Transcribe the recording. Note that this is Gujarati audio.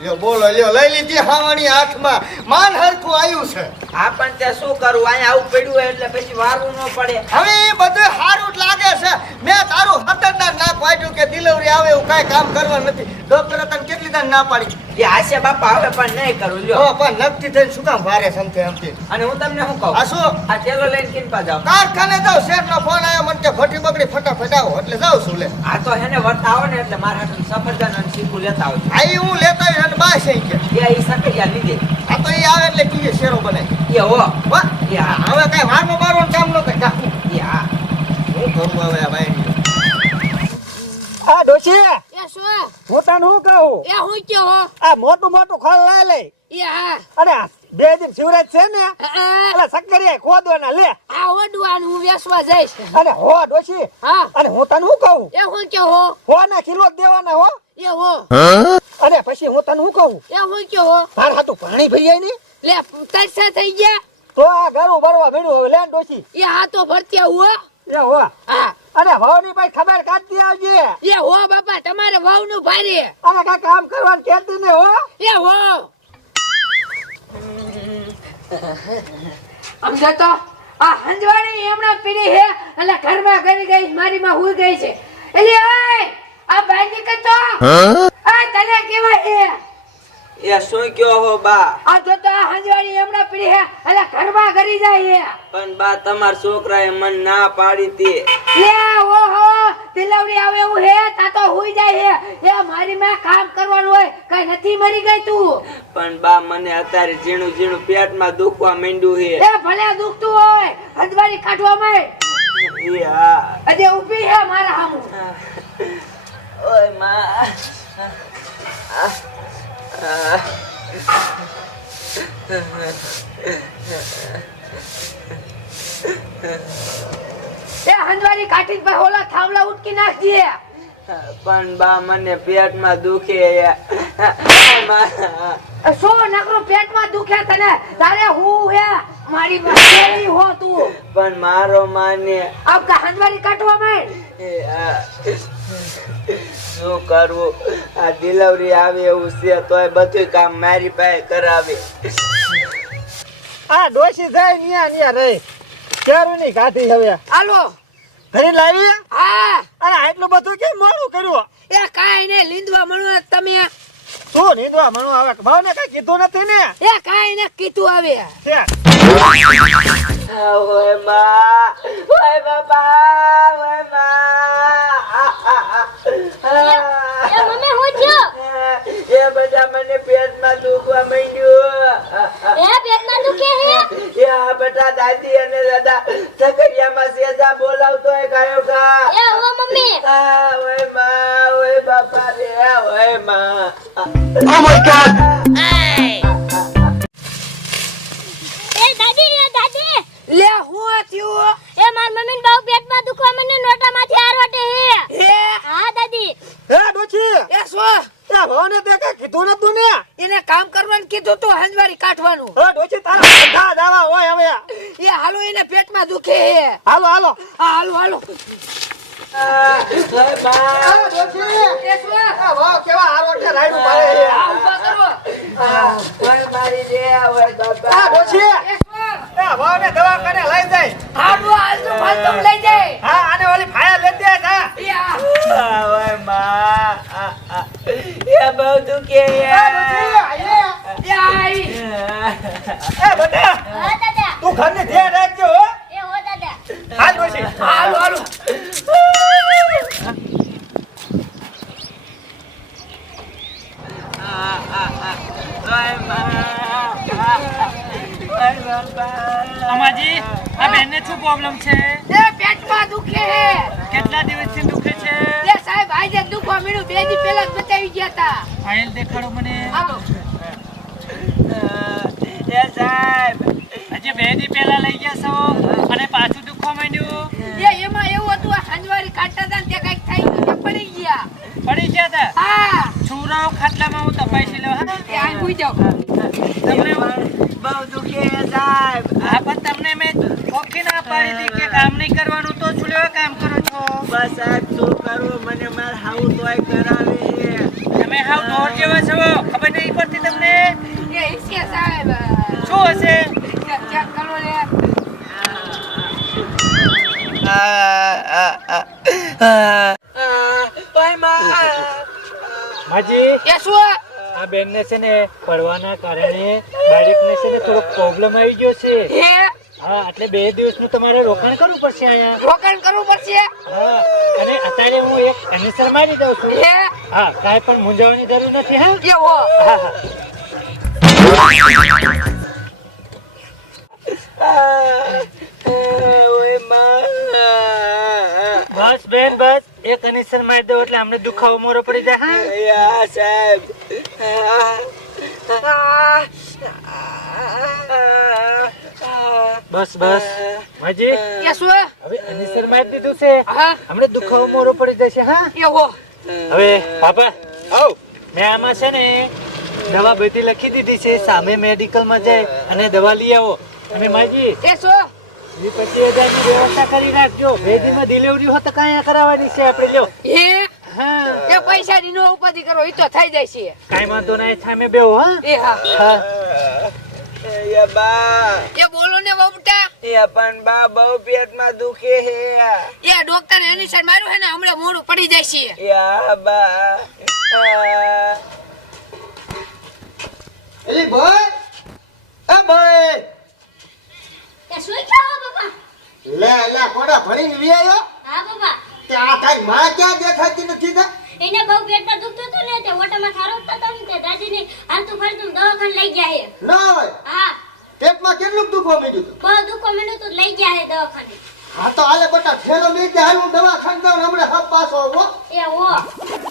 લ્યો બોલો લ્યો લઈ લીધી હાવાની હાથમાં. માન હરખું આવ્યું છે. હા પણ તે શું કરું? અહીંયા આવું પડ્યું હોય એટલે પછી વારવું ન પડે. હવે એ બધું સારું જ લાગે છે. મેં તારું ખતરનાક નાક પાડ્યું કે ડિલિવરી આવે એવું કાંઈ કામ કરવા નથી. ડોક્ટરે તને કેટલી દાન ના પાડી. એ હાસ્ય બાપા હવે પણ નહીં કરું લ્યો. હો પણ નક્કી થઈને શું કામ વારે સમથે સમથી અને હું તમને શું કહું? આ શું? આ થેલો લઈને કિનપા જાવ કારખાને જાઉં શેઠનો ફોન આવ્યો મને કે ભઠ્ઠી બગડી ફટાફટ આવો એટલે જાવ છું લે. આ તો હેને વર્તા આવો ને એટલે મારા હાથે સફરજન અને ચીકુ લેતા આવજો. આ હું લેતા આવી અને બા છે કે. એ ઈ સકરિયા લીધે. આ તો એ આવે એટલે કીએ શેરો બનાવી એ હો. વાહ. હવે કઈ વારનો બારનો કામ ન કઈ. જા. એ હા હું કરું હવે આ ભાઈ આ ડોશી! તને શું કહું? એ હું કે હો. આ મોટું મોટું ખોલ લઈ લે. એ હા. અરે બે દિન શિવરાજ છે ને એટલે સક્કરિયા ખોદવાના લે. આ ઓડવાનું હું વેસવા જઈશ. અરે હો ડોશી. હા. અને હું તને શું કહું? એ હું કે હો. હો ના કિલો દેવાના હો. એ હો. અરે પછી હું તને શું કહું? એ હું કે હો. તાર હાથું પાણી ભરી જાય ને? લે તરસા થઈ ગયા. તો આ ઘરું ભરવા ભેડું લે ડોશી. એ હાથો ભરતી હો. એ હો. હા. અને ભાવની ભાઈ ખબર કાઢતી આવજે. એ હો બાપા તમારે વાવનું ભારે. અને કા કામ કરવાનું કેતી ને હો. એ હો. સમજો તો આ હંજવાણી એમણે પીડી હે એટલે ઘરમાં ગઈ ગઈ મારી માં હુઈ ગઈ છે. એટલે આ ભાઈ કે તો? આ તને કેવા હે એ શું કયો હો બા? આ જો તો આ હંજવાણી પડી હે એટલે ઘરમાં ગરી જાય હે. પણ બા તમાર છોકરાએ મન ના પાડી તી. લે ઓહો દિલવડી આવે એવું હે તા તો હુઈ જાય હે. એ મારી મે કામ કરવાનું હોય કઈ નથી મરી ગઈ તું. પણ બા મને અત્યારે ઝીણું ઝીણું પેટમાં દુખવા માંડ્યું એ છે ભલે દુખતું હોય હંજવાડી કાઢવા માંડ. એ હા. અજે ઊભી હે મારા હામું. ઓયમાં. એ હંજવારી કાઢી ભાઈ ઓલા થાંભલા ઉટકી નાખજે. પણ બા મને પેટમાં દુખે સો નકરો પેટમાં દુખે તને? તારે હું હે? મારી મારી હો તું? પણ મારો માને આપકા હંજવારી કાઢવા માંડ. શું કરવું? આ ડિલિવરી આવે એવું છે તોય બધું કામ મારી પાસે કરાવે. આ ડોશી જાય નિયા નિયા રે. કેરું ની કાઠી હવે. હાલો. ઘરે લાવી? હા. અરે આટલું બધું કેમ મોડું કર્યું? એ કાઈ ને લીંદવા મળો તમે. તું નીંદવા મણો આવે ભાવ ને કઈ કીધું નથી ને? એ કાઈ ને કીધું આવે ઓયમાં ઓય બાપા ઓયમાં આ, આ, આ. એ મમ્મી હું થયો એ બધા મને પેટમાં દુખવા માંડ્યું હે? આ દાદી અને દાદા સકરિયામાં સેજા બોલાવતો એ કાયો કા એ હો મમ્મી. હા ઓયમાં ઓય બાપા રે ઓયમાં. એ કીધું નતું ને? એને કામ કરવાનું કીધું તો હંજવારી કાઢવાનું. હે ડોચી તારા બધા દાવા હોય હવે. એ હાલો એને પેટમાં દુખે હે. હાલો હાલો. હા હાલો હાલો. આ વાહ કેવા આરોગ્ય રાયડું પાડે છે આ ઊભા કરો ઓય મારી રે ઓય બાપા આ ડોશી એ શું એ ભાવને દવાખાને લઈ જાય હાલો હાલતું ફાલતું લઈ જાય હા આને ઓલી ફાયા લેતી આય જા એ આ આ ઓયમાં આ, આ. એ બહુ દુખે એ બેટા તું ઘરને ધ્યાન રાખજો હો એ હો દાદા હાલ ડોશી હાલો હાલો અમાજી આ બેનને શું પ્રોબ્લેમ છે? એ પેટમાં દુખે કેટલા દિવસથી સાહેબ આજે દુખવા મળ્યું બે દી પહેલા જ બતાવી ગયા હતા ફાઇલ દેખાડો મને. એ સાહેબ હજી બે દી પહેલા લઈ ગયા છો અને પાછું દુખવા માંડ્યું? એ એમાં એવું હતું આ હંજવારી કાઢતા હતા ને તે કંઈક થઈ ગયું પડી ગયા. પડી ગયા હતા હા. છોરાઓ ખાટલામાં હું તપાસી લો હા? આ ભૂઈ દુખે સાહેબ હા પણ તમને મેં ઓકે ના પાડી કે કામ નહીં કરવાનું તો શું લેવા કામ કરો છો? બસ સાહેબ શું કરવું મને માર હાઉ તોય કરાવે તમે હાવ ઢોર જેવા છો ખબર નહીં પડતી તમને? એ ઈસિયા સાહેબ શું હશે? ચેક કરો લે. માજી. એ શું? આ બેન ને છે ને પડવાના કારણે બાળકને છે ને થોડો પ્રોબ્લેમ આવી ગયો છે. હા? એટલે બે દિવસનું તમારે રોકાણ કરવું પડશે અહીંયા. રોકાણ કરવું પડશે? હા અને અત્યારે હું એક એનિસર મારી દઉં છું. હા? કાંઈ પણ મૂંઝાવાની જરૂર નથી હા? કેવો હા. હા બસ બેન બસ. એક એનિસર મારી દઉં એટલે અમને દુખાવો મોરો પડી જાય હા? યા સાહેબ. બસ બસ. માજી કે શું? હવે અનિસર મારી દીધું છે. હા. અમને દુખાવો મોરો પડી જશે હા? એવો હવે પાપા આવ. મેં આમાં છે ને દવા બધી લખી દીધી છે સામે મેડિકલમાં જાય અને દવા લઈ આવો. અને માજી એ શું? પચીસ હજારની વ્યવસ્થા કરી રાખજો ડિલિવરી હોય તો કાંઈ કરાવવાની છે આપણે લ્યો. એ હા. એ પૈસા ની નો ઉપાધિ કરો એ તો થઈ જાય છે કાંઈ વાંધો નહીં સામે બેહો હા. એ હા. બા. એ બોલો ને બાબુટા. યા પણ બા બહુ પેટમાં દુખે હે. એ ડોક્ટર એની સર માર્યું હે ને હમણાં મોડું પડી જાય છે યા બા. એલી ભાઈ એ ભાઈ લે લે કોડા ભરીને લઈ આવ્યો? હા બાબા. તે આ તારી માં ક્યાં દેખાતી નથી ને એને બહુ પેટમાં દુખતું હતું ને તે ઓટામાં થતો ને તે દાદીને હાલતું ફરતું દવાખાને લઈ ગયા હે. ના હોય હા. પેટમાં કેટલું દુખવા માંડ્યું તું? બહુ દુખો મળ્યું તું લઈ ગયા હે દવાખાને. હા તો હાલે બટા ફેરો લઈ જાય હાલ હું દવા જાઉં હમણાં હાથ પાછો આવો એ ઓ